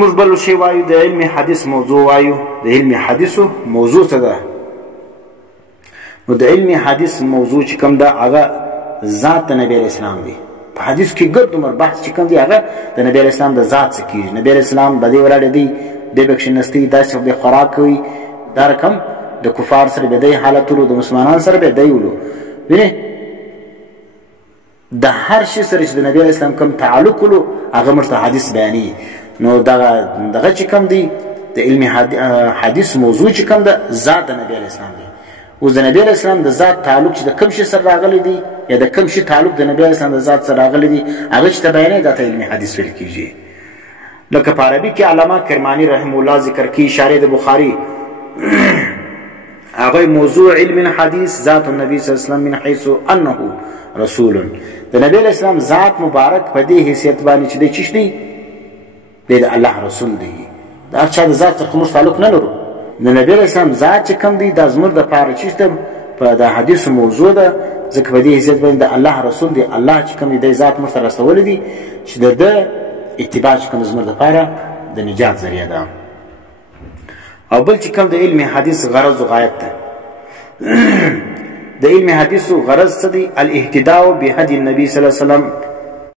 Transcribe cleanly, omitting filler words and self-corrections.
موږ بل شی وایو د علم حدیث موضوع وایو. د علم حدیثو موضوع څه ده؟ نو د علم حدیث موضوع چې کوم ده هغه ذات د نبی علیه السلام دی. په حدیث کې ګرد عمر بحث چې کوم دی هغه د نبی علیه السلام د ذات څخه کېږي. نبی علیه السلام په دې ولاړ دی، دی به کښېنستی، داسې د خوراک کوي، دا رقم د کفار سره به دی حالت ولو، د مسلمانانو سره به دی ولو. وینې د هر شي سره چې د نبی علیه السلام کوم تعلق ولو هغه موږ ته حدیث بیانوي. نو دغه چې کوم دی د علم حدیث موضوع چې کوم ده ذات د نبی علیه السلام دی. اوس د نبی علیه السلام د ذات تعلق چې د کوم شي سره راغلی دی یا د کوم شي تعلق د نبی علیه السلام د ذات سره راغلی دی هغه چې ته بیانوي دا ته علم حدیث ویل کېږي. لکه په عربي کې علامه کرماني رحم الله ذکر کوي اشاره د بخاري هغه موضوع علم حدیث ذات النبي صلی الله علیه وسلم من حيث انه رسول. د نبی علیه السلام ذات مبارک په دې حیثیت باندې چې دی چی دی د الله رسول دی. دا چا د ذات سره موږ تعلق نه لرو. د نبی علیه السلام ذات چې کوم دی دا زموږ دپاره چې په د حدیثو موضوع ده، ځکه په دې حیثیت باندې د الله رسول دی. الله چې کوم دی ذات موږ ته رسولی دی چې د ده اتباع چې کوم زموږ دپاره د نجات ذریعه ده. او بل چې کوم د علم حدیث غرض و غایت ده. د علم حدیث غرض څه دی؟ الاهتداء بهدي النبي صلی الله علیه وسلم